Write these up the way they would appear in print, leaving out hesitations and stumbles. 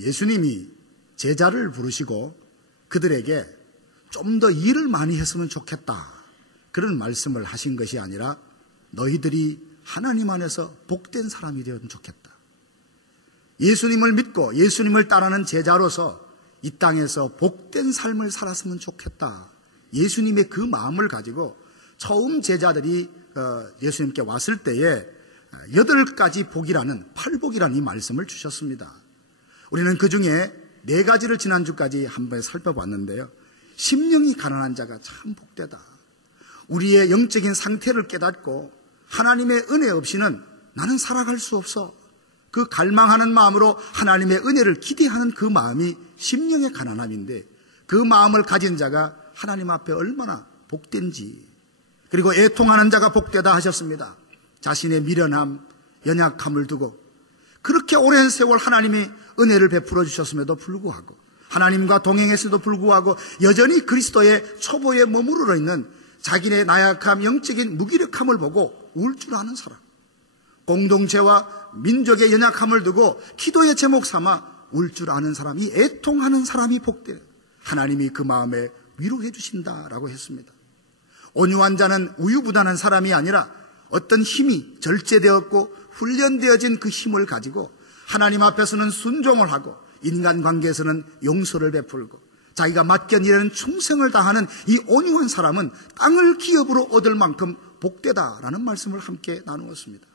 예수님이 제자를 부르시고 그들에게 좀 더 일을 많이 했으면 좋겠다, 그런 말씀을 하신 것이 아니라 너희들이 하나님 안에서 복된 사람이 되면 좋겠다. 예수님을 믿고 예수님을 따르는 제자로서 이 땅에서 복된 삶을 살았으면 좋겠다. 예수님의 그 마음을 가지고 처음 제자들이 예수님께 왔을 때에 8가지 복이라는, 8복이라는 이 말씀을 주셨습니다. 우리는 그 중에 4가지를 지난주까지 한번 살펴봤는데요. 심령이 가난한 자가 참 복되다. 우리의 영적인 상태를 깨닫고 하나님의 은혜 없이는 나는 살아갈 수 없어, 그 갈망하는 마음으로 하나님의 은혜를 기대하는 그 마음이 심령의 가난함인데, 그 마음을 가진 자가 하나님 앞에 얼마나 복된지. 그리고 애통하는 자가 복되다 하셨습니다. 자신의 미련함, 연약함을 두고 그렇게 오랜 세월 하나님이 은혜를 베풀어 주셨음에도 불구하고, 하나님과 동행했음에도 불구하고 여전히 그리스도의 초보에 머무르러 있는 자기의 나약함, 영적인 무기력함을 보고 우울증하는 사람, 공동체와 민족의 연약함을 두고 기도의 제목 삼아 울 줄 아는 사람, 이 애통하는 사람이 복되어 하나님이 그 마음에 위로해 주신다라고 했습니다. 온유한 자는 우유부단한 사람이 아니라 어떤 힘이 절제되었고 훈련되어진 그 힘을 가지고 하나님 앞에서는 순종을 하고 인간관계에서는 용서를 베풀고 자기가 맡겨진 일에는 충성을 다하는 이 온유한 사람은 땅을 기업으로 얻을 만큼 복되다라는 말씀을 함께 나누었습니다.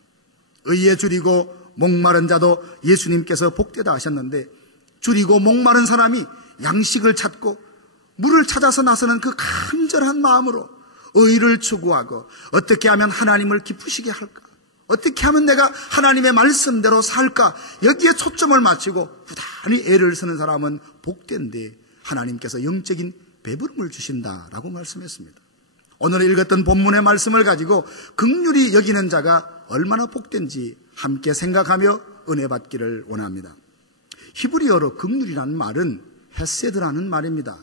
의에 줄이고 목마른 자도 예수님께서 복되다 하셨는데, 줄이고 목마른 사람이 양식을 찾고 물을 찾아서 나서는 그 간절한 마음으로 의를 추구하고 어떻게 하면 하나님을 기쁘시게 할까, 어떻게 하면 내가 하나님의 말씀대로 살까, 여기에 초점을 맞추고 부단히 애를 쓰는 사람은 복된데 하나님께서 영적인 배부름을 주신다라고 말씀했습니다. 오늘 읽었던 본문의 말씀을 가지고 긍휼히 여기는 자가 얼마나 복된지 함께 생각하며 은혜 받기를 원합니다. 히브리어로 긍휼이라는 말은 헤세드라는 말입니다.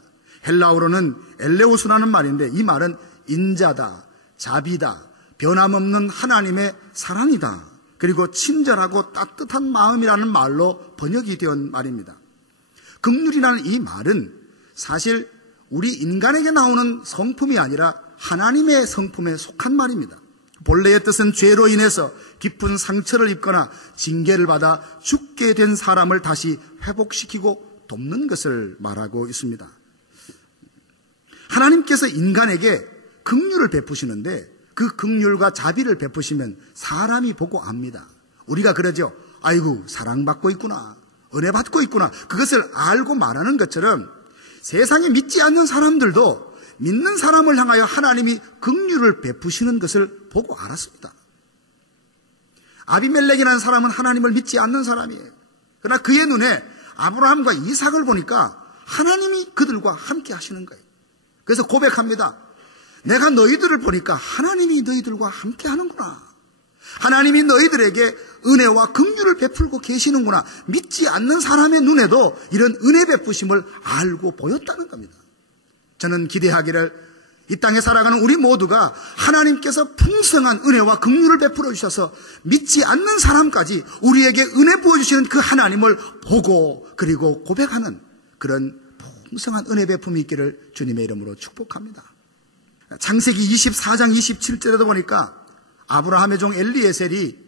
헬라어로는 엘레오스라는 말인데, 이 말은 인자다, 자비다, 변함없는 하나님의 사랑이다, 그리고 친절하고 따뜻한 마음이라는 말로 번역이 된 말입니다. 긍휼이라는 이 말은 사실 우리 인간에게 나오는 성품이 아니라 하나님의 성품에 속한 말입니다. 본래의 뜻은 죄로 인해서 깊은 상처를 입거나 징계를 받아 죽게 된 사람을 다시 회복시키고 돕는 것을 말하고 있습니다. 하나님께서 인간에게 긍휼을 베푸시는데 그 긍휼과 자비를 베푸시면 사람이 보고 압니다. 우리가 그러죠. 아이고, 사랑받고 있구나, 은혜 받고 있구나. 그것을 알고 말하는 것처럼 세상에 믿지 않는 사람들도 믿는 사람을 향하여 하나님이 긍휼을 베푸시는 것을 보고 알았습니다. 아비멜렉이라는 사람은 하나님을 믿지 않는 사람이에요. 그러나 그의 눈에 아브라함과 이삭을 보니까 하나님이 그들과 함께 하시는 거예요. 그래서 고백합니다. 내가 너희들을 보니까 하나님이 너희들과 함께 하는구나. 하나님이 너희들에게 은혜와 긍휼을 베풀고 계시는구나. 믿지 않는 사람의 눈에도 이런 은혜 베푸심을 알고 보였다는 겁니다. 저는 기대하기를 이 땅에 살아가는 우리 모두가 하나님께서 풍성한 은혜와 긍휼을 베풀어 주셔서 믿지 않는 사람까지 우리에게 은혜 부어주시는 그 하나님을 보고 그리고 고백하는 그런 풍성한 은혜 베품이 있기를 주님의 이름으로 축복합니다. 창세기 24장 27절에도 보니까 아브라함의 종 엘리에셀이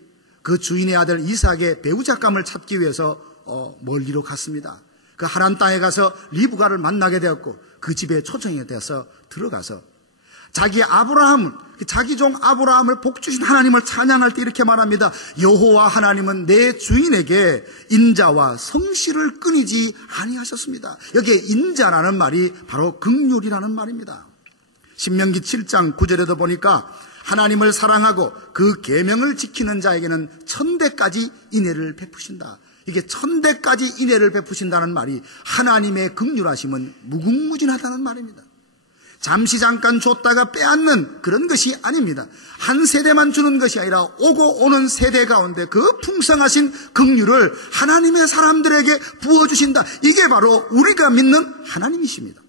그 주인의 아들 이삭의 배우잣감을 찾기 위해서 멀리로 갔습니다. 그 하란 땅에 가서 리브가를 만나게 되었고 그 집에 초청이 되어서 들어가서 자기 종 아브라함을 복주신 하나님을 찬양할 때 이렇게 말합니다. 여호와 하나님은 내 주인에게 인자와 성실을 끊이지 아니하셨습니다. 여기에 인자라는 말이 바로 긍휼이라는 말입니다. 신명기 7장 9절에도 보니까 하나님을 사랑하고 그 계명을 지키는 자에게는 1000대까지 인애를 베푸신다. 이게 1000대까지 인애를 베푸신다는 말이 하나님의 긍휼하심은 무궁무진하다는 말입니다. 잠깐 줬다가 빼앗는 그런 것이 아닙니다. 한 세대만 주는 것이 아니라 오고 오는 세대 가운데 그 풍성하신 긍휼을 하나님의 사람들에게 부어주신다. 이게 바로 우리가 믿는 하나님이십니다.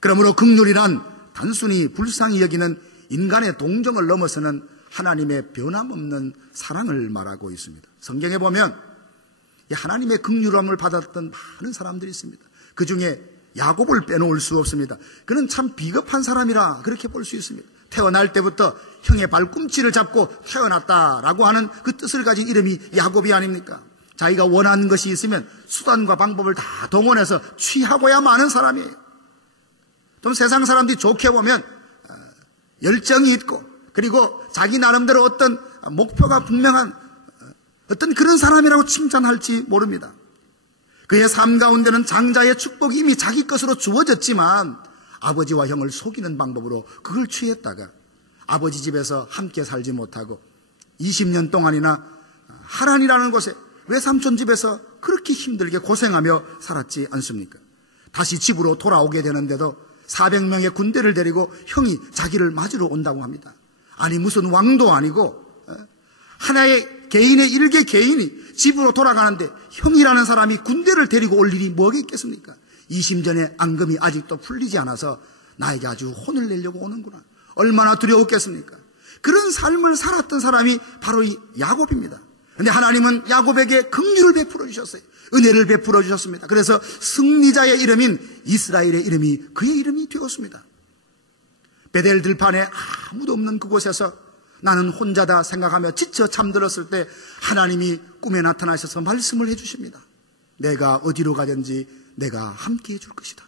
그러므로 긍휼이란 단순히 불쌍히 여기는 인간의 동정을 넘어서는 하나님의 변함없는 사랑을 말하고 있습니다. 성경에 보면 하나님의 긍휼함을 받았던 많은 사람들이 있습니다. 그 중에 야곱을 빼놓을 수 없습니다. 그는 참 비겁한 사람이라 그렇게 볼 수 있습니다. 태어날 때부터 형의 발꿈치를 잡고 태어났다라고 하는 그 뜻을 가진 이름이 야곱이 아닙니까? 자기가 원하는 것이 있으면 수단과 방법을 다 동원해서 취하고야 마는 사람이에요. 좀 세상 사람들이 좋게 보면 열정이 있고, 그리고 자기 나름대로 어떤 목표가 분명한 어떤 그런 사람이라고 칭찬할지 모릅니다. 그의 삶 가운데는 장자의 축복이 이미 자기 것으로 주어졌지만 아버지와 형을 속이는 방법으로 그걸 취했다가 아버지 집에서 함께 살지 못하고 20년 동안이나 하란이라는 곳에 외삼촌 집에서 그렇게 힘들게 고생하며 살았지 않습니까? 다시 집으로 돌아오게 되는데도 400명의 군대를 데리고 형이 자기를 맞으러 온다고 합니다. 아니 무슨 왕도 아니고 하나의 개인의 일개 개인이 집으로 돌아가는데 형이라는 사람이 군대를 데리고 올 일이 뭐가 있겠습니까? 2심 전에 앙금이 아직도 풀리지 않아서 나에게 아주 혼을 내려고 오는구나. 얼마나 두려웠겠습니까? 그런 삶을 살았던 사람이 바로 이 야곱입니다. 그런데 하나님은 야곱에게 긍휼을 베풀어 주셨어요. 은혜를 베풀어 주셨습니다. 그래서 승리자의 이름인 이스라엘의 이름이 그의 이름이 되었습니다. 베델 들판에 아무도 없는 그곳에서 나는 혼자다 생각하며 지쳐 잠들었을 때 하나님이 꿈에 나타나셔서 말씀을 해주십니다. 내가 어디로 가든지 내가 함께 해줄 것이다.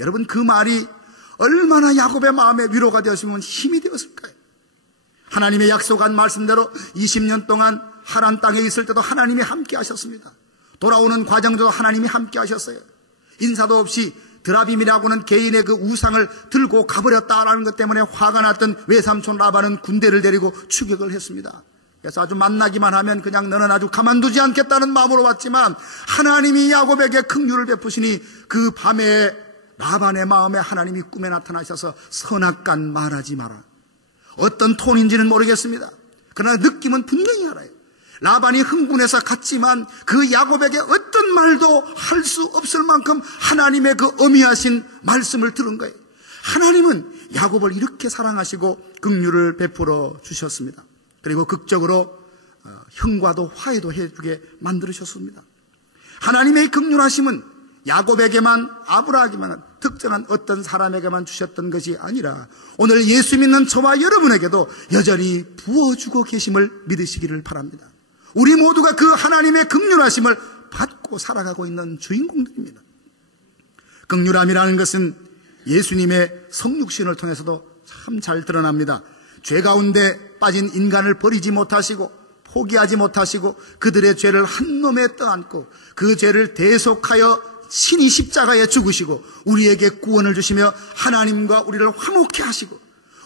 여러분, 그 말이 얼마나 야곱의 마음에 위로가 되었으면 힘이 되었을까요? 하나님의 약속한 말씀대로 20년 동안 하란 땅에 있을 때도 하나님이 함께 하셨습니다. 돌아오는 과정도 하나님이 함께 하셨어요. 인사도 없이 드라빔이라고는 개인의 그 우상을 들고 가버렸다라는 것 때문에 화가 났던 외삼촌 라반은 군대를 데리고 추격을 했습니다. 그래서 아주 만나기만 하면 그냥 너는 아주 가만두지 않겠다는 마음으로 왔지만 하나님이 야곱에게 긍휼을 베푸시니 그 밤에 라반의 마음에 하나님이 꿈에 나타나셔서 선악간 말하지 마라. 어떤 톤인지는 모르겠습니다. 그러나 느낌은 분명히 알아요. 라반이 흥분해서 갔지만 그 야곱에게 어떤 말도 할 수 없을 만큼 하나님의 그 어미하신 말씀을 들은 거예요. 하나님은 야곱을 이렇게 사랑하시고 긍휼을 베풀어 주셨습니다. 그리고 극적으로 형과도 화해도 해주게 만들으셨습니다. 하나님의 긍휼하심은 야곱에게만, 아브라함에게만, 특정한 어떤 사람에게만 주셨던 것이 아니라 오늘 예수 믿는 저와 여러분에게도 여전히 부어주고 계심을 믿으시기를 바랍니다. 우리 모두가 그 하나님의 긍휼하심을 받고 살아가고 있는 주인공들입니다. 긍휼함이라는 것은 예수님의 성육신을 통해서도 참 잘 드러납니다. 죄 가운데 빠진 인간을 버리지 못하시고 포기하지 못하시고 그들의 죄를 한 놈에 떠안고 그 죄를 대속하여 신이 십자가에 죽으시고 우리에게 구원을 주시며 하나님과 우리를 화목케 하시고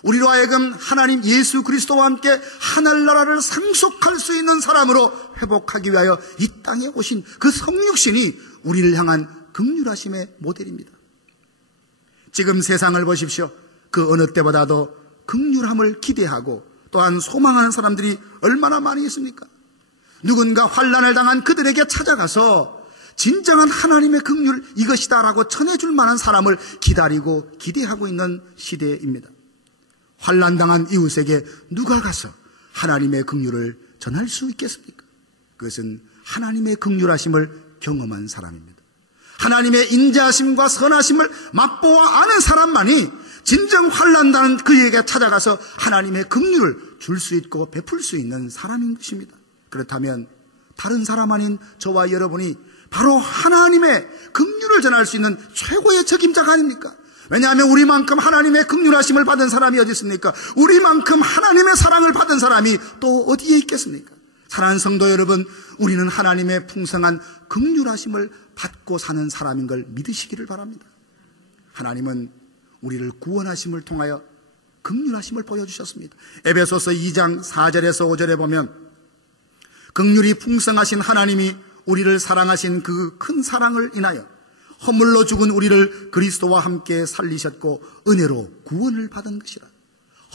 우리로 하여금 하나님 예수 그리스도와 함께 하늘나라를 상속할 수 있는 사람으로 회복하기 위하여 이 땅에 오신 그 성육신이 우리를 향한 긍휼하심의 모델입니다. 지금 세상을 보십시오. 그 어느 때보다도 긍휼함을 기대하고 또한 소망하는 사람들이 얼마나 많이 있습니까? 누군가 환난을 당한 그들에게 찾아가서 진정한 하나님의 긍휼 이것이다라고 전해줄 만한 사람을 기다리고 기대하고 있는 시대입니다. 환난당한 이웃에게 누가 가서 하나님의 긍휼을 전할 수 있겠습니까? 그것은 하나님의 긍휼하심을 경험한 사람입니다. 하나님의 인자하심과 선하심을 맛보아 아는 사람만이 진정 환난당한 그에게 찾아가서 하나님의 긍휼을 줄 수 있고 베풀 수 있는 사람인 것입니다. 그렇다면 다른 사람 아닌 저와 여러분이 바로 하나님의 긍휼을 전할 수 있는 최고의 책임자가 아닙니까? 왜냐하면 우리만큼 하나님의 긍휼하심을 받은 사람이 어디 있습니까? 우리만큼 하나님의 사랑을 받은 사람이 또 어디에 있겠습니까? 사랑하는 성도 여러분, 우리는 하나님의 풍성한 긍휼하심을 받고 사는 사람인 걸 믿으시기를 바랍니다. 하나님은 우리를 구원하심을 통하여 긍휼하심을 보여주셨습니다. 에베소서 2장 4절에서 5절에 보면 긍휼이 풍성하신 하나님이 우리를 사랑하신 그 큰 사랑을 인하여 허물로 죽은 우리를 그리스도와 함께 살리셨고 은혜로 구원을 받은 것이라.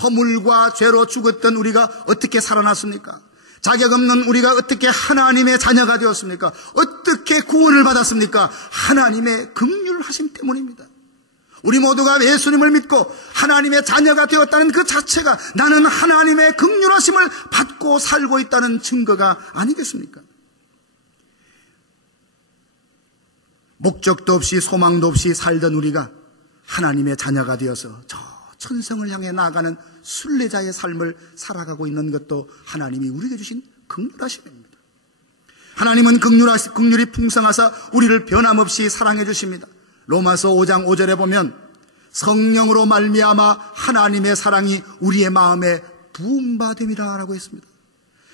허물과 죄로 죽었던 우리가 어떻게 살아났습니까? 자격 없는 우리가 어떻게 하나님의 자녀가 되었습니까? 어떻게 구원을 받았습니까? 하나님의 긍휼하심 때문입니다. 우리 모두가 예수님을 믿고 하나님의 자녀가 되었다는 그 자체가 나는 하나님의 긍휼하심을 받고 살고 있다는 증거가 아니겠습니까? 목적도 없이 소망도 없이 살던 우리가 하나님의 자녀가 되어서 저 천성을 향해 나아가는 순례자의 삶을 살아가고 있는 것도 하나님이 우리에게 주신 긍휼하심입니다. 하나님은 긍휼이 풍성하사 우리를 변함없이 사랑해 주십니다. 로마서 5장 5절에 보면 성령으로 말미암아 하나님의 사랑이 우리의 마음에 부음받음이라 라고 했습니다.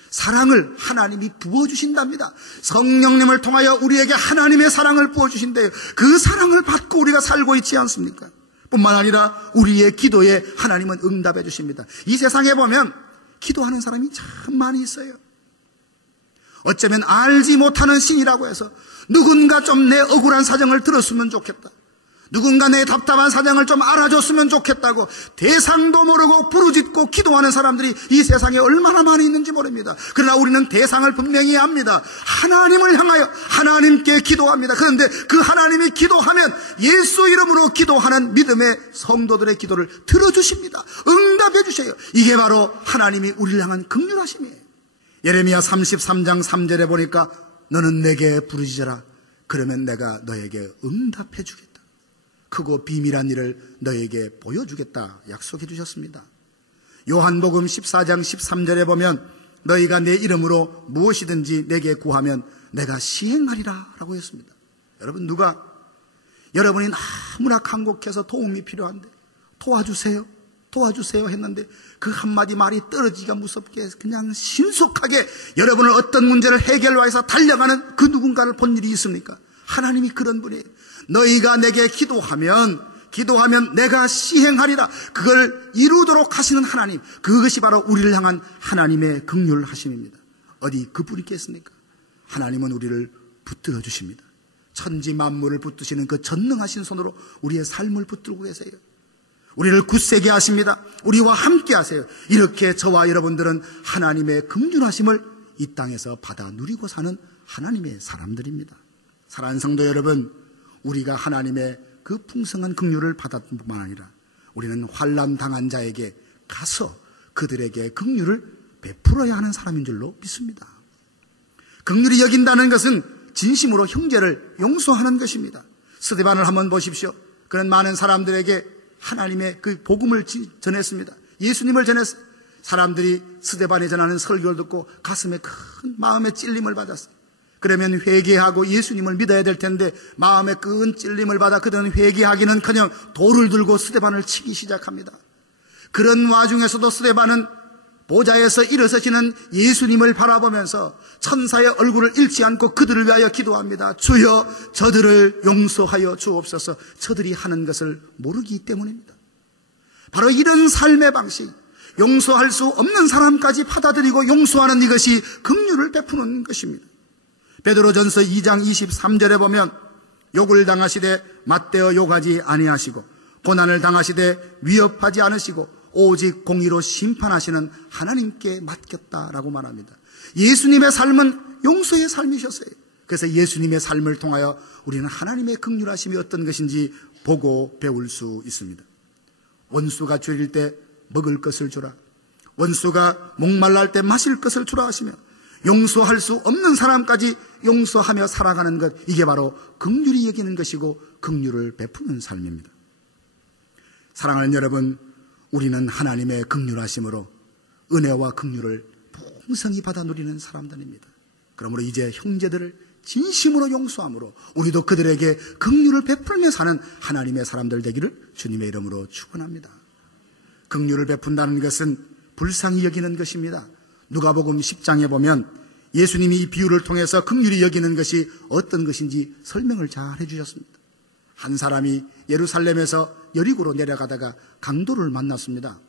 사랑을 하나님이 부어주신답니다. 성령님을 통하여 우리에게 하나님의 사랑을 부어주신대요. 그 사랑을 받고 우리가 살고 있지 않습니까? 뿐만 아니라 우리의 기도에 하나님은 응답해 주십니다. 이 세상에 보면 기도하는 사람이 참 많이 있어요. 어쩌면 알지 못하는 신이라고 해서 누군가 좀 내 억울한 사정을 들었으면 좋겠다, 누군가 내 답답한 사정을 좀 알아줬으면 좋겠다고 대상도 모르고 부르짖고 기도하는 사람들이 이 세상에 얼마나 많이 있는지 모릅니다. 그러나 우리는 대상을 분명히 압니다. 하나님을 향하여 하나님께 기도합니다. 그런데 그 하나님이 기도하면 예수 이름으로 기도하는 믿음의 성도들의 기도를 들어주십니다. 응답해 주셔요. 이게 바로 하나님이 우리를 향한 긍휼하심이에요. 예레미야 33장 3절에 보니까 너는 내게 부르짖어라. 그러면 내가 너에게 응답해 주겠다. 크고 비밀한 일을 너에게 보여주겠다 약속해 주셨습니다. 요한복음 14장 13절에 보면 너희가 내 이름으로 무엇이든지 내게 구하면 내가 시행하리라 라고 했습니다. 여러분, 누가 여러분이 너무나 간곡해서 도움이 필요한데 도와주세요 했는데 그 한마디 말이 떨어지기가 무섭게 그냥 신속하게 여러분을 어떤 문제를 해결하여서 달려가는 그 누군가를 본 일이 있습니까? 하나님이 그런 분이에요. 너희가 내게 기도하면 내가 시행하리라. 그걸 이루도록 하시는 하나님, 그것이 바로 우리를 향한 하나님의 긍휼하심입니다. 어디 그분이 있겠습니까? 하나님은 우리를 붙들어 주십니다. 천지 만물을 붙드시는 그 전능하신 손으로 우리의 삶을 붙들고 계세요. 우리를 굳세게 하십니다. 우리와 함께 하세요. 이렇게 저와 여러분들은 하나님의 긍휼하심을 이 땅에서 받아 누리고 사는 하나님의 사람들입니다. 사랑하는 성도 여러분, 우리가 하나님의 그 풍성한 긍휼을 받았을 뿐만 아니라 우리는 환난 당한 자에게 가서 그들에게 긍휼을 베풀어야 하는 사람인 줄로 믿습니다. 긍휼히 여긴다는 것은 진심으로 형제를 용서하는 것입니다. 스데반을 한번 보십시오. 그런 많은 사람들에게 하나님의 그 복음을 전했습니다. 예수님을 전했어요. 사람들이 스데반이 전하는 설교를 듣고 가슴에 큰 마음의 찔림을 받았어요. 그러면 회개하고 예수님을 믿어야 될 텐데 마음에 큰 찔림을 받아 그들은 회개하기는커녕 돌을 들고 스데반을 치기 시작합니다. 그런 와중에서도 스데반은 보좌에서 일어서시는 예수님을 바라보면서 천사의 얼굴을 잃지 않고 그들을 위하여 기도합니다. 주여, 저들을 용서하여 주옵소서. 저들이 하는 것을 모르기 때문입니다. 바로 이런 삶의 방식, 용서할 수 없는 사람까지 받아들이고 용서하는 이것이 긍휼을 베푸는 것입니다. 베드로전서 2장 23절에 보면 욕을 당하시되 맞대어 욕하지 아니하시고 고난을 당하시되 위협하지 않으시고 오직 공의로 심판하시는 하나님께 맡겼다라고 말합니다. 예수님의 삶은 용서의 삶이셨어요. 그래서 예수님의 삶을 통하여 우리는 하나님의 긍휼하심이 어떤 것인지 보고 배울 수 있습니다. 원수가 죄릴 때 먹을 것을 주라. 원수가 목말랄 때 마실 것을 주라 하시며 용서할 수 없는 사람까지 용서하며 살아가는 것, 이게 바로 긍휼히 여기는 것이고 긍휼을 베푸는 삶입니다. 사랑하는 여러분, 우리는 하나님의 긍휼하심으로 은혜와 긍휼을 풍성히 받아 누리는 사람들입니다. 그러므로 이제 형제들을 진심으로 용서함으로 우리도 그들에게 긍휼을 베풀며 사는 하나님의 사람들 되기를 주님의 이름으로 축원합니다. 긍휼을 베푼다는 것은 불쌍히 여기는 것입니다. 누가복음 10장에 보면 예수님이 이 비유를 통해서 긍휼히 여기는 것이 어떤 것인지 설명을 잘 해주셨습니다. 한 사람이 예루살렘에서 여리고로 내려가다가 강도를 만났습니다.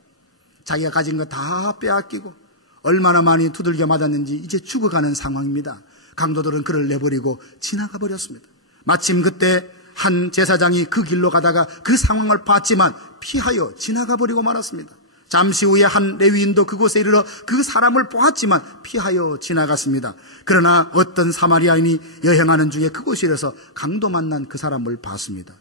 자기가 가진 거 다 빼앗기고 얼마나 많이 두들겨 맞았는지 이제 죽어가는 상황입니다. 강도들은 그를 내버리고 지나가 버렸습니다. 마침 그때 한 제사장이 그 길로 가다가 그 상황을 봤지만 피하여 지나가 버리고 말았습니다. 잠시 후에 한 레위인도 그곳에 이르러 그 사람을 보았지만 피하여 지나갔습니다. 그러나 어떤 사마리아인이 여행하는 중에 그곳에 이르러서 강도 만난 그 사람을 봤습니다.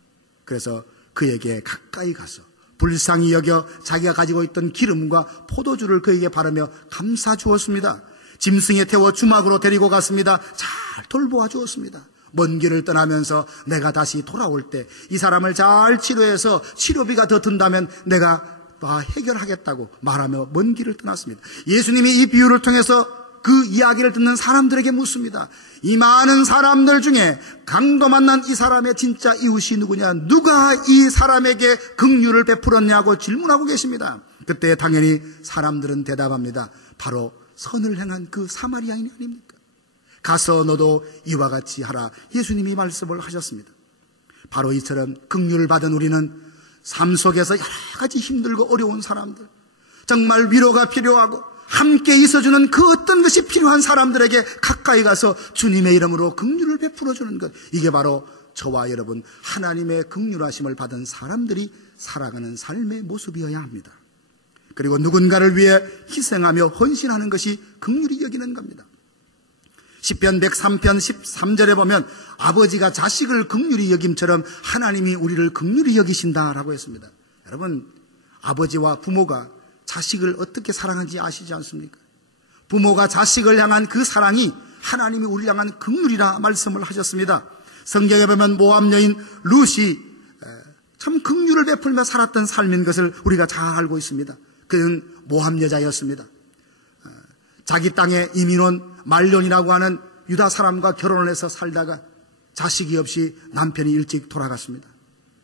그래서 그에게 가까이 가서 불쌍히 여겨 자기가 가지고 있던 기름과 포도주를 그에게 바르며 감사 주었습니다. 짐승에 태워 주막으로 데리고 갔습니다. 잘 돌보아 주었습니다. 먼 길을 떠나면서 내가 다시 돌아올 때 이 사람을 잘 치료해서 치료비가 더 든다면 내가 다 해결하겠다고 말하며 먼 길을 떠났습니다. 예수님이 이 비유를 통해서 그 이야기를 듣는 사람들에게 묻습니다. 이 많은 사람들 중에 강도 만난 이 사람의 진짜 이웃이 누구냐? 누가 이 사람에게 긍휼을 베풀었냐고 질문하고 계십니다. 그때 당연히 사람들은 대답합니다. 바로 선을 행한 그 사마리아인이 아닙니까? 가서 너도 이와 같이 하라. 예수님이 말씀을 하셨습니다. 바로 이처럼 긍휼을 받은 우리는 삶 속에서 여러 가지 힘들고 어려운 사람들, 정말 위로가 필요하고 함께 있어주는 그 어떤 것이 필요한 사람들에게 가까이 가서 주님의 이름으로 긍휼을 베풀어주는 것, 이게 바로 저와 여러분 하나님의 긍휼하심을 받은 사람들이 살아가는 삶의 모습이어야 합니다. 그리고 누군가를 위해 희생하며 헌신하는 것이 긍휼히 여기는 겁니다. 시편 103편 13절에 보면 아버지가 자식을 긍휼히 여김처럼 하나님이 우리를 긍휼히 여기신다라고 했습니다. 여러분, 아버지와 부모가 자식을 어떻게 사랑하는지 아시지 않습니까? 부모가 자식을 향한 그 사랑이 하나님이 우리를 향한 긍휼이라 말씀을 하셨습니다. 성경에 보면 모압 여인 룻이 참 긍휼을 베풀며 살았던 삶인 것을 우리가 잘 알고 있습니다. 그는 모압 여자였습니다. 자기 땅에 이민 온 말론이라고 하는 유다 사람과 결혼을 해서 살다가 자식이 없이 남편이 일찍 돌아갔습니다.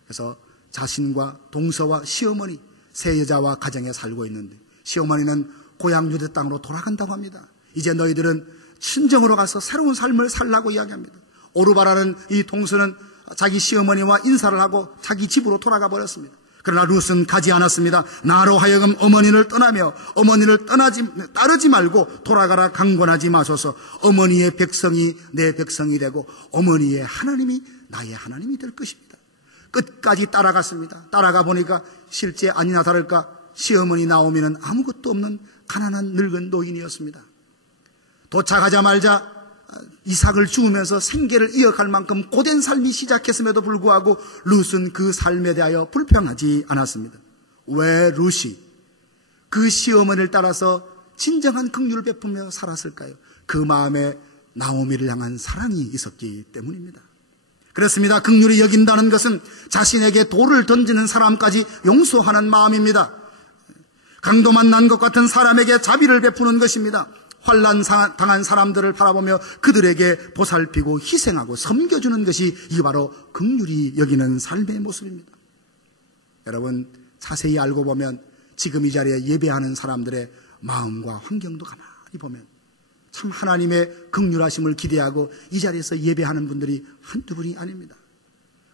그래서 자신과 동서와 시어머니 세 여자와 가정에 살고 있는데 시어머니는 고향 유대 땅으로 돌아간다고 합니다. 이제 너희들은 친정으로 가서 새로운 삶을 살라고 이야기합니다. 오르바라는 이 동서는 자기 시어머니와 인사를 하고 자기 집으로 돌아가 버렸습니다. 그러나 룻은 가지 않았습니다. 나로 하여금 어머니를 떠나며 어머니를 따르지 말고 돌아가라 강권하지 마소서. 어머니의 백성이 내 백성이 되고 어머니의 하나님이 나의 하나님이 될 것입니다. 끝까지 따라갔습니다. 따라가 보니까 실제 아니나 다를까 시어머니 나오미는 아무것도 없는 가난한 늙은 노인이었습니다. 도착하자마자 이삭을 주우면서 생계를 이어갈 만큼 고된 삶이 시작했음에도 불구하고 룻은 그 삶에 대하여 불평하지 않았습니다. 왜 룻이 그 시어머니를 따라서 진정한 긍휼을 베풀며 살았을까요? 그 마음에 나오미를 향한 사랑이 있었기 때문입니다. 그렇습니다. 긍휼히 여긴다는 것은 자신에게 돌을 던지는 사람까지 용서하는 마음입니다. 강도 만난 것 같은 사람에게 자비를 베푸는 것입니다. 환난 당한 사람들을 바라보며 그들에게 보살피고 희생하고 섬겨주는 것이 이게 바로 긍휼히 여기는 삶의 모습입니다. 여러분, 자세히 알고 보면 지금 이 자리에 예배하는 사람들의 마음과 환경도 가만히 보면 참 하나님의 긍휼하심을 기대하고 이 자리에서 예배하는 분들이 한두 분이 아닙니다.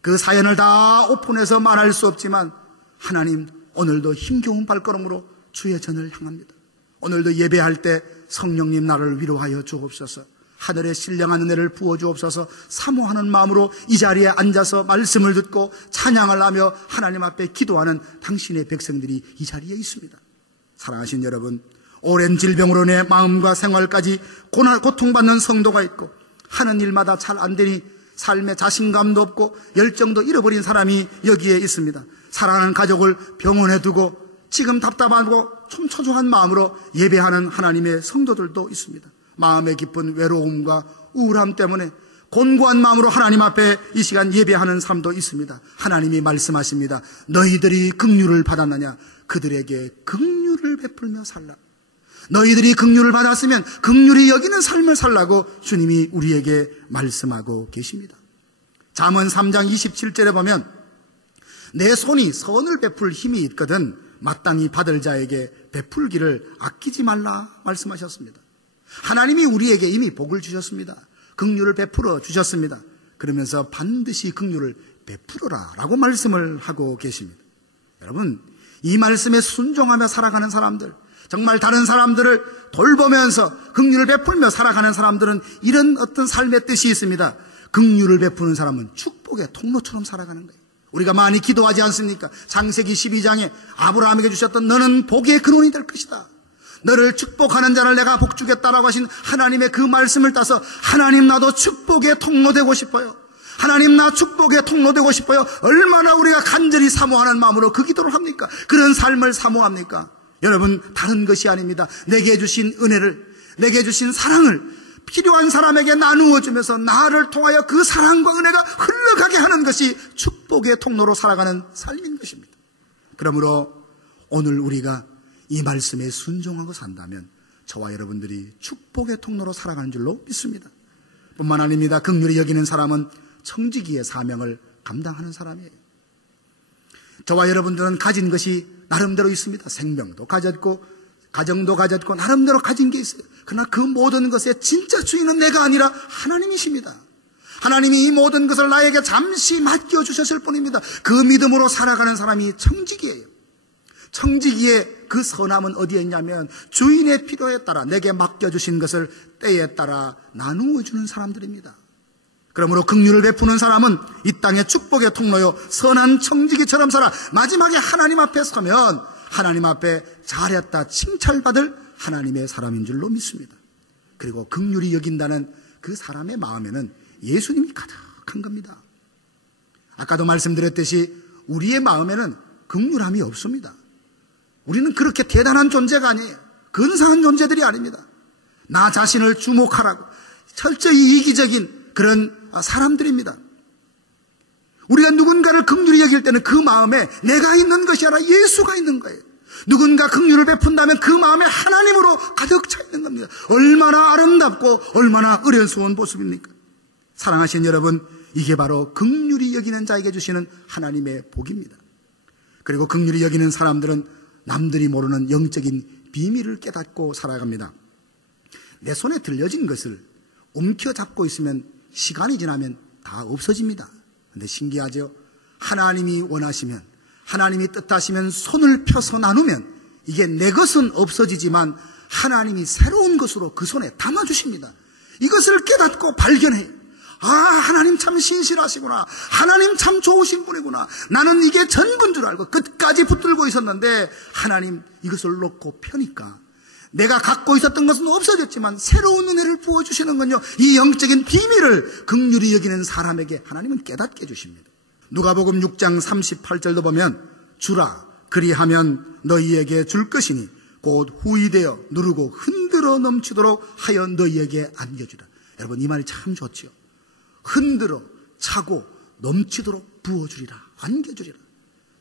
그 사연을 다 오픈해서 말할 수 없지만 하나님, 오늘도 힘겨운 발걸음으로 주의 전을 향합니다. 오늘도 예배할 때 성령님 나를 위로하여 주옵소서. 하늘의 신령한 은혜를 부어주옵소서. 사모하는 마음으로 이 자리에 앉아서 말씀을 듣고 찬양을 하며 하나님 앞에 기도하는 당신의 백성들이 이 자리에 있습니다. 사랑하신 여러분, 오랜 질병으로 내 마음과 생활까지 고통받는 성도가 있고 하는 일마다 잘 안 되니 삶에 자신감도 없고 열정도 잃어버린 사람이 여기에 있습니다. 사랑하는 가족을 병원에 두고 지금 답답하고 좀 초조한 마음으로 예배하는 하나님의 성도들도 있습니다. 마음에 깊은 외로움과 우울함 때문에 곤고한 마음으로 하나님 앞에 이 시간 예배하는 삶도 있습니다. 하나님이 말씀하십니다. 너희들이 긍휼을 받았느냐? 그들에게 긍휼을 베풀며 살라. 너희들이 긍휼을 받았으면 긍휼히 여기는 삶을 살라고 주님이 우리에게 말씀하고 계십니다. 잠언 3장 27절에 보면 내 손이 선을 베풀 힘이 있거든 마땅히 받을 자에게 베풀기를 아끼지 말라 말씀하셨습니다. 하나님이 우리에게 이미 복을 주셨습니다. 긍휼을 베풀어 주셨습니다. 그러면서 반드시 긍휼을 베풀어라 라고 말씀을 하고 계십니다. 여러분, 이 말씀에 순종하며 살아가는 사람들, 정말 다른 사람들을 돌보면서 긍휼을 베풀며 살아가는 사람들은 이런 어떤 삶의 뜻이 있습니다. 긍휼을 베푸는 사람은 축복의 통로처럼 살아가는 거예요. 우리가 많이 기도하지 않습니까? 창세기 12장에 아브라함에게 주셨던 너는 복의 근원이 될 것이다. 너를 축복하는 자를 내가 복주겠다라고 하신 하나님의 그 말씀을 따서 하나님 나도 축복의 통로 되고 싶어요. 하나님 나 축복의 통로 되고 싶어요. 얼마나 우리가 간절히 사모하는 마음으로 그 기도를 합니까? 그런 삶을 사모합니까? 여러분, 다른 것이 아닙니다. 내게 주신 은혜를, 내게 주신 사랑을 필요한 사람에게 나누어 주면서 나를 통하여 그 사랑과 은혜가 흘러가게 하는 것이 축복의 통로로 살아가는 삶인 것입니다. 그러므로 오늘 우리가 이 말씀에 순종하고 산다면 저와 여러분들이 축복의 통로로 살아가는 줄로 믿습니다. 뿐만 아닙니다. 긍휼히 여기는 사람은 청지기의 사명을 감당하는 사람이에요. 저와 여러분들은 가진 것이 나름대로 있습니다. 생명도 가졌고 가정도 가졌고 나름대로 가진 게 있어요. 그러나 그 모든 것의 진짜 주인은 내가 아니라 하나님이십니다. 하나님이 이 모든 것을 나에게 잠시 맡겨주셨을 뿐입니다. 그 믿음으로 살아가는 사람이 청지기예요. 청지기의 그 선함은 어디에 있냐면 주인의 필요에 따라 내게 맡겨주신 것을 때에 따라 나누어 주는 사람들입니다. 그러므로 긍휼을 베푸는 사람은 이 땅의 축복의 통로요 선한 청지기처럼 살아 마지막에 하나님 앞에 서면 하나님 앞에 잘했다 칭찬받을 하나님의 사람인 줄로 믿습니다. 그리고 긍휼히 여긴다는 그 사람의 마음에는 예수님이 가득한 겁니다. 아까도 말씀드렸듯이 우리의 마음에는 긍휼함이 없습니다. 우리는 그렇게 대단한 존재가 아니에요. 근사한 존재들이 아닙니다. 나 자신을 주목하라고 철저히 이기적인 그런 사람들입니다. 우리가 누군가를 긍휼히 여길 때는 그 마음에 내가 있는 것이 아니라 예수가 있는 거예요. 누군가 긍휼을 베푼다면 그 마음에 하나님으로 가득 차 있는 겁니다. 얼마나 아름답고 얼마나 의뢰스러운 모습입니까? 사랑하신 여러분, 이게 바로 긍휼히 여기는 자에게 주시는 하나님의 복입니다. 그리고 긍휼히 여기는 사람들은 남들이 모르는 영적인 비밀을 깨닫고 살아갑니다. 내 손에 들려진 것을 움켜잡고 있으면 시간이 지나면 다 없어집니다. 근데 신기하죠? 하나님이 원하시면, 하나님이 뜻하시면 손을 펴서 나누면 이게 내 것은 없어지지만 하나님이 새로운 것으로 그 손에 담아주십니다. 이것을 깨닫고 발견해요. 아, 하나님 참 신실하시구나. 하나님 참 좋으신 분이구나. 나는 이게 전부인 줄 알고 끝까지 붙들고 있었는데 하나님 이것을 놓고 펴니까 내가 갖고 있었던 것은 없어졌지만 새로운 은혜를 부어주시는군요. 이 영적인 비밀을 긍휼히 여기는 사람에게 하나님은 깨닫게 해주십니다. 누가복음 6장 38절도 보면 주라 그리하면 너희에게 줄 것이니 곧 후이되어 누르고 흔들어 넘치도록 하여 너희에게 안겨주라. 여러분 이 말이 참 좋죠. 흔들어 차고 넘치도록 부어주리라. 안겨주리라.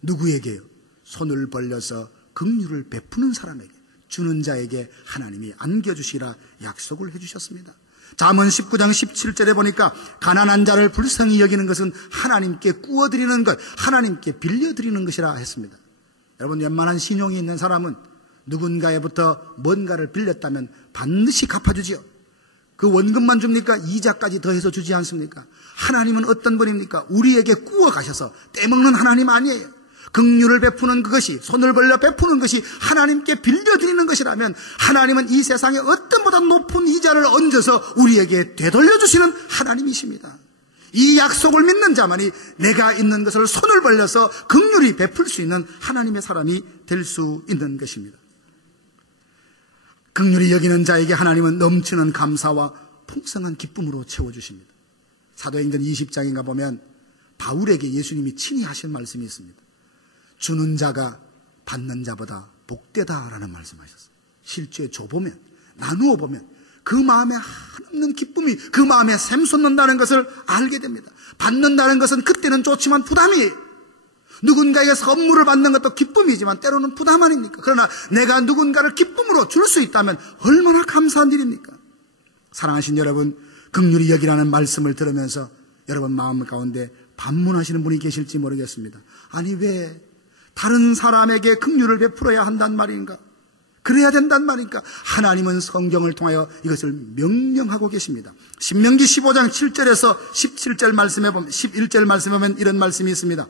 누구에게요? 손을 벌려서 긍휼을 베푸는 사람에게, 주는 자에게 하나님이 안겨주시라 약속을 해주셨습니다. 잠언 19장 17절에 보니까 가난한 자를 불쌍히 여기는 것은 하나님께 꾸어드리는 것, 하나님께 빌려드리는 것이라 했습니다. 여러분 웬만한 신용이 있는 사람은 누군가에부터 뭔가를 빌렸다면 반드시 갚아주지요. 그 원금만 줍니까? 이자까지 더해서 주지 않습니까? 하나님은 어떤 분입니까? 우리에게 꾸어 가셔서 떼먹는 하나님 아니에요. 긍휼을 베푸는 그것이, 손을 벌려 베푸는 것이 하나님께 빌려드리는 것이라면 하나님은 이 세상에 어떤 보다 높은 이자를 얹어서 우리에게 되돌려주시는 하나님이십니다. 이 약속을 믿는 자만이 내가 있는 것을 손을 벌려서 긍휼히 베풀 수 있는 하나님의 사람이 될 수 있는 것입니다. 긍휼히 여기는 자에게 하나님은 넘치는 감사와 풍성한 기쁨으로 채워주십니다. 사도행전 20장인가 보면 바울에게 예수님이 친히 하신 말씀이 있습니다. 주는 자가 받는 자보다 복되다라는 말씀하셨어요. 실제 줘보면, 나누어 보면 그 마음에 한없는 기쁨이 그 마음에 샘솟는다는 것을 알게 됩니다. 받는다는 것은 그때는 좋지만 부담이에요. 누군가에게 선물을 받는 것도 기쁨이지만 때로는 부담 아닙니까? 그러나 내가 누군가를 기쁨으로 줄 수 있다면 얼마나 감사한 일입니까? 사랑하신 여러분, 긍휼히 여기라는 말씀을 들으면서 여러분 마음 가운데 반문하시는 분이 계실지 모르겠습니다. 아니 왜 다른 사람에게 긍휼을 베풀어야 한단 말인가? 그래야 된단 말인가? 하나님은 성경을 통하여 이것을 명령하고 계십니다. 신명기 15장 7절에서 17절 말씀에 보면, 11절 말씀에 보면 이런 말씀이 있습니다.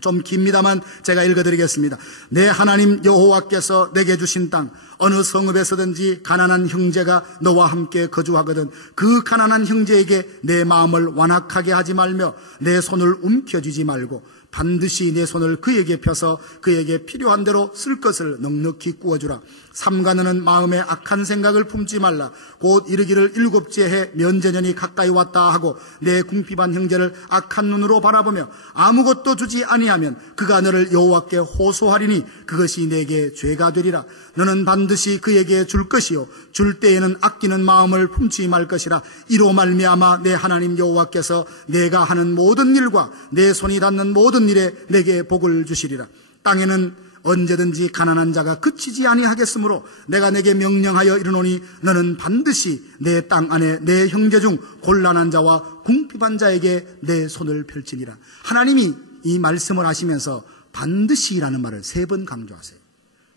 좀 깁니다만 제가 읽어드리겠습니다. 내 하나님 여호와께서 내게 주신 땅 어느 성읍에서든지 가난한 형제가 너와 함께 거주하거든 그 가난한 형제에게 내 마음을 완악하게 하지 말며 내 손을 움켜쥐지 말고 반드시 내 손을 그에게 펴서 그에게 필요한 대로 쓸 것을 넉넉히 구워주라. 삼가 너는 마음에 악한 생각을 품지 말라. 곧 이르기를 일곱째 해 면제년이 가까이 왔다 하고 내 궁핍한 형제를 악한 눈으로 바라보며 아무것도 주지 아니하면 그가 너를 여호와께 호소하리니 그것이 내게 죄가 되리라. 너는 반드시 그에게 줄 것이요 줄 때에는 아끼는 마음을 품지 말 것이라. 이로 말미암아 내 하나님 여호와께서 내가 하는 모든 일과 내 손이 닿는 모든 일에 내게 복을 주시리라. 땅에는 언제든지 가난한 자가 그치지 아니하겠으므로 내가 내게 명령하여 이르노니 너는 반드시 내 땅 안에 내 형제 중 곤란한 자와 궁핍한 자에게 내 손을 펼치니라. 하나님이 이 말씀을 하시면서 반드시라는 말을 3번 강조하세요.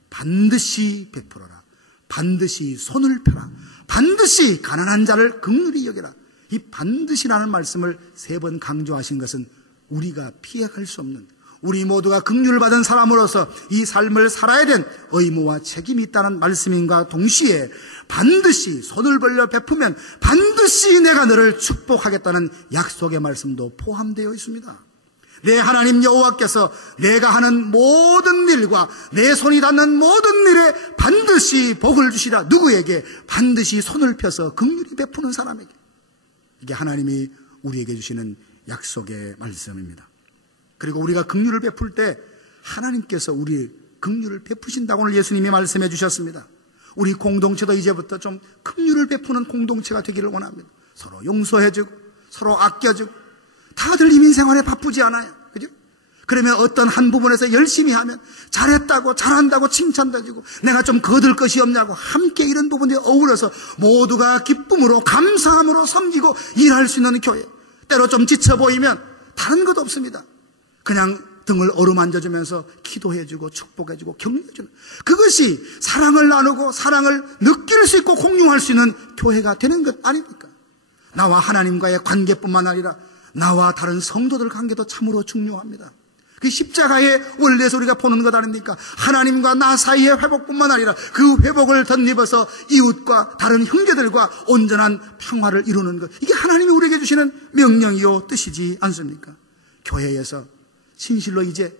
반드시 베풀어라. 반드시 손을 펴라. 반드시 가난한 자를 긍휼히 여겨라. 이 반드시라는 말씀을 3번 강조하신 것은 우리가 피해갈 수 없는, 우리 모두가 긍휼을 받은 사람으로서 이 삶을 살아야 된 의무와 책임이 있다는 말씀인가 동시에 반드시 손을 벌려 베푸면 반드시 내가 너를 축복하겠다는 약속의 말씀도 포함되어 있습니다. 내 하나님 여호와께서 내가 하는 모든 일과 내 손이 닿는 모든 일에 반드시 복을 주시라. 누구에게? 반드시 손을 펴서 긍휼히 베푸는 사람에게. 이게 하나님이 우리에게 주시는 약속의 말씀입니다. 그리고 우리가 긍휼을 베풀 때 하나님께서 우리 긍휼을 베푸신다고 오늘 예수님이 말씀해 주셨습니다. 우리 공동체도 이제부터 좀 긍휼을 베푸는 공동체가 되기를 원합니다. 서로 용서해주고 서로 아껴주고. 다들 이민생활에 바쁘지 않아요. 그죠? 그러면 어떤 한 부분에서 열심히 하면 잘했다고 잘한다고 칭찬도 해주고 내가 좀 거둘 것이 없냐고 함께 이런 부분에 어우러서 모두가 기쁨으로 감사함으로 섬기고 일할 수 있는 교회. 때로 좀 지쳐 보이면 다른 것 없습니다. 그냥 등을 어루만져주면서 기도해주고 축복해주고 격려해주는, 그것이 사랑을 나누고 사랑을 느낄 수 있고 공유할 수 있는 교회가 되는 것 아닙니까? 나와 하나님과의 관계뿐만 아니라 나와 다른 성도들 관계도 참으로 중요합니다. 그 십자가의 원리에서 우리가 보는 것 아닙니까? 하나님과 나 사이의 회복뿐만 아니라 그 회복을 덧입어서 이웃과 다른 형제들과 온전한 평화를 이루는 것, 이게 하나님이 우리에게 주시는 명령이요 뜻이지 않습니까? 교회에서 진실로 이제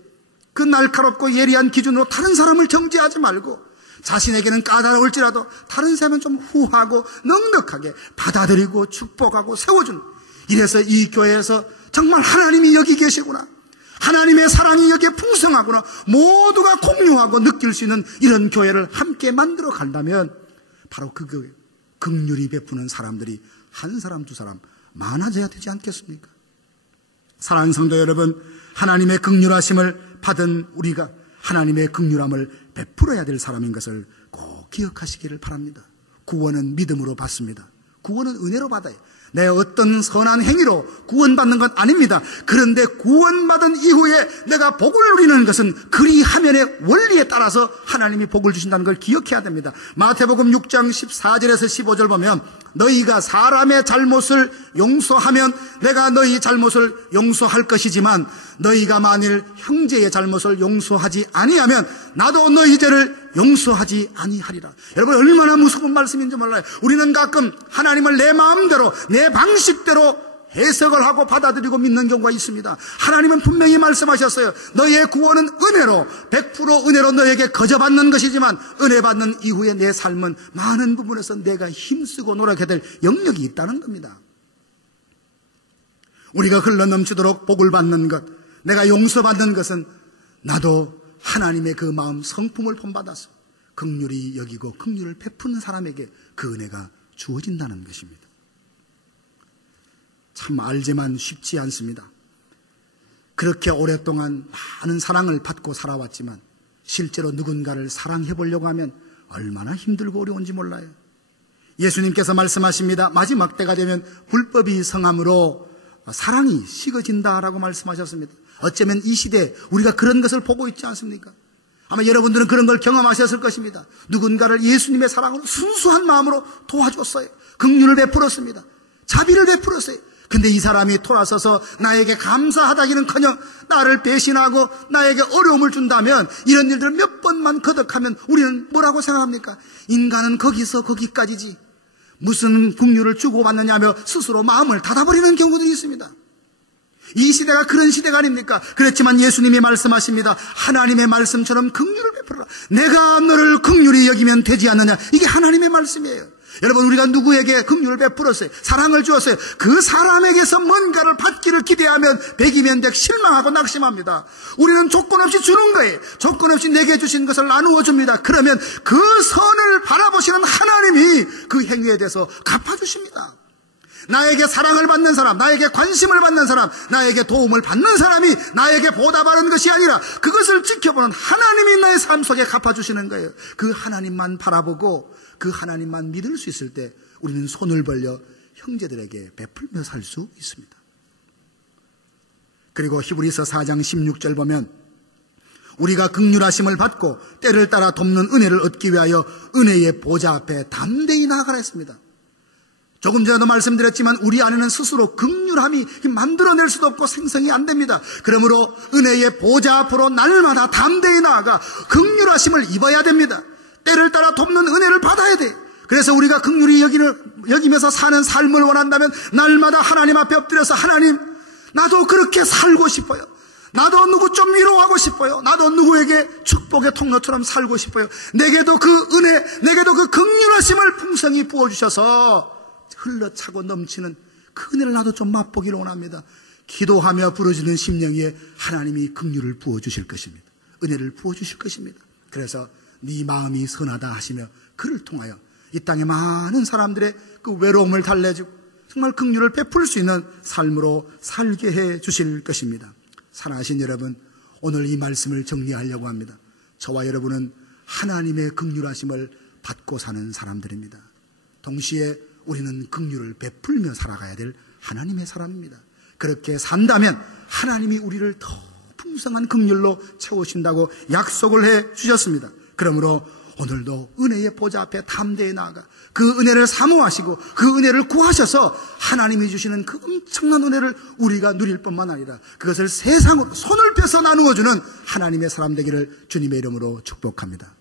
그 날카롭고 예리한 기준으로 다른 사람을 정죄하지 말고 자신에게는 까다로울지라도 다른 사람은 좀 후하고 넉넉하게 받아들이고 축복하고 세워주는, 이래서 이 교회에서 정말 하나님이 여기 계시구나, 하나님의 사랑이 여기에 풍성하구나, 모두가 공유하고 느낄 수 있는 이런 교회를 함께 만들어 간다면 바로 그 교회, 긍휼히 베푸는 사람들이 한 사람 두 사람 많아져야 되지 않겠습니까? 사랑하는 성도 여러분, 하나님의 긍휼하심을 받은 우리가 하나님의 긍휼함을 베풀어야 될 사람인 것을 꼭 기억하시기를 바랍니다. 구원은 믿음으로 받습니다. 구원은 은혜로 받아요. 내 어떤 선한 행위로 구원받는 건 아닙니다. 그런데 구원받은 이후에 내가 복을 누리는 것은 그리하면의 원리에 따라서 하나님이 복을 주신다는 걸 기억해야 됩니다. 마태복음 6장 14절에서 15절 보면 너희가 사람의 잘못을 용서하면 내가 너희 잘못을 용서할 것이지만 너희가 만일 형제의 잘못을 용서하지 아니하면 나도 너희 죄를 용서하지 아니하리라. 여러분, 얼마나 무서운 말씀인지 몰라요. 우리는 가끔 하나님을 내 마음대로 내 방식대로 해석을 하고 받아들이고 믿는 경우가 있습니다. 하나님은 분명히 말씀하셨어요. 너희의 구원은 은혜로, 100% 은혜로 너에게 거저받는 것이지만 은혜 받는 이후에 내 삶은 많은 부분에서 내가 힘쓰고 노력해야 될 영역이 있다는 겁니다. 우리가 흘러넘치도록 복을 받는 것, 내가 용서받는 것은 나도 하나님의 그 마음 성품을 본받아서 긍휼히 여기고 긍휼을 베푸는 사람에게 그 은혜가 주어진다는 것입니다. 참 알지만 쉽지 않습니다. 그렇게 오랫동안 많은 사랑을 받고 살아왔지만 실제로 누군가를 사랑해 보려고 하면 얼마나 힘들고 어려운지 몰라요. 예수님께서 말씀하십니다. 마지막 때가 되면 불법이 성함으로 사랑이 식어진다라고 말씀하셨습니다. 어쩌면 이 시대에 우리가 그런 것을 보고 있지 않습니까? 아마 여러분들은 그런 걸 경험하셨을 것입니다. 누군가를 예수님의 사랑으로 순수한 마음으로 도와줬어요. 긍휼을 베풀었습니다. 자비를 베풀었어요. 근데 이 사람이 돌아서서 나에게 감사하다기는커녕 나를 배신하고 나에게 어려움을 준다면, 이런 일들을 몇 번만 거듭하면 우리는 뭐라고 생각합니까? 인간은 거기서 거기까지지 무슨 긍휼을 주고받느냐며 스스로 마음을 닫아버리는 경우도 있습니다. 이 시대가 그런 시대가 아닙니까? 그렇지만 예수님이 말씀하십니다. 하나님의 말씀처럼 긍휼을 베풀어라. 내가 너를 긍휼히 여기면 되지 않느냐. 이게 하나님의 말씀이에요. 여러분, 우리가 누구에게 긍휼을 베풀었어요? 사랑을 주었어요. 그 사람에게서 뭔가를 받기를 기대하면 백이면 백 실망하고 낙심합니다. 우리는 조건 없이 주는 거예요. 조건 없이 내게 주신 것을 나누어 줍니다. 그러면 그 선을 바라보시는 하나님이 그 행위에 대해서 갚아주십니다. 나에게 사랑을 받는 사람, 나에게 관심을 받는 사람, 나에게 도움을 받는 사람이 나에게 보답하는 것이 아니라 그것을 지켜보는 하나님이 나의 삶 속에 갚아주시는 거예요. 그 하나님만 바라보고 그 하나님만 믿을 수 있을 때 우리는 손을 벌려 형제들에게 베풀며 살 수 있습니다. 그리고 히브리서 4장 16절 보면 우리가 긍휼하심을 받고 때를 따라 돕는 은혜를 얻기 위하여 은혜의 보좌 앞에 담대히 나아가라 했습니다. 조금 전에도 말씀드렸지만 우리 안에는 스스로 긍휼함이 만들어낼 수도 없고 생성이 안 됩니다. 그러므로 은혜의 보좌 앞으로 날마다 담대히 나아가 긍휼하심을 입어야 됩니다. 때를 따라 돕는 은혜를 받아야 돼. 그래서 우리가 긍휼히 여기면서 사는 삶을 원한다면 날마다 하나님 앞에 엎드려서 하나님, 나도 그렇게 살고 싶어요. 나도 누구 좀 위로하고 싶어요. 나도 누구에게 축복의 통로처럼 살고 싶어요. 내게도 그 은혜, 내게도 그 긍휼하심을 풍성히 부어주셔서 흘러차고 넘치는 그 은혜를 나도 좀 맛보기를 원합니다. 기도하며 부르짖는 심령 위에 하나님이 긍휼을 부어주실 것입니다. 은혜를 부어주실 것입니다. 그래서 네 마음이 선하다 하시며 그를 통하여 이 땅의 많은 사람들의 그 외로움을 달래주고 정말 긍휼을 베풀 수 있는 삶으로 살게 해 주실 것입니다. 사랑하신 여러분, 오늘 이 말씀을 정리하려고 합니다. 저와 여러분은 하나님의 긍휼하심을 받고 사는 사람들입니다. 동시에 우리는 긍휼을 베풀며 살아가야 될 하나님의 사람입니다. 그렇게 산다면 하나님이 우리를 더 풍성한 긍휼로 채우신다고 약속을 해 주셨습니다. 그러므로 오늘도 은혜의 보좌 앞에 담대히 나아가 그 은혜를 사모하시고 그 은혜를 구하셔서 하나님이 주시는 그 엄청난 은혜를 우리가 누릴 뿐만 아니라 그것을 세상으로 손을 펴서 나누어주는 하나님의 사람 되기를 주님의 이름으로 축복합니다.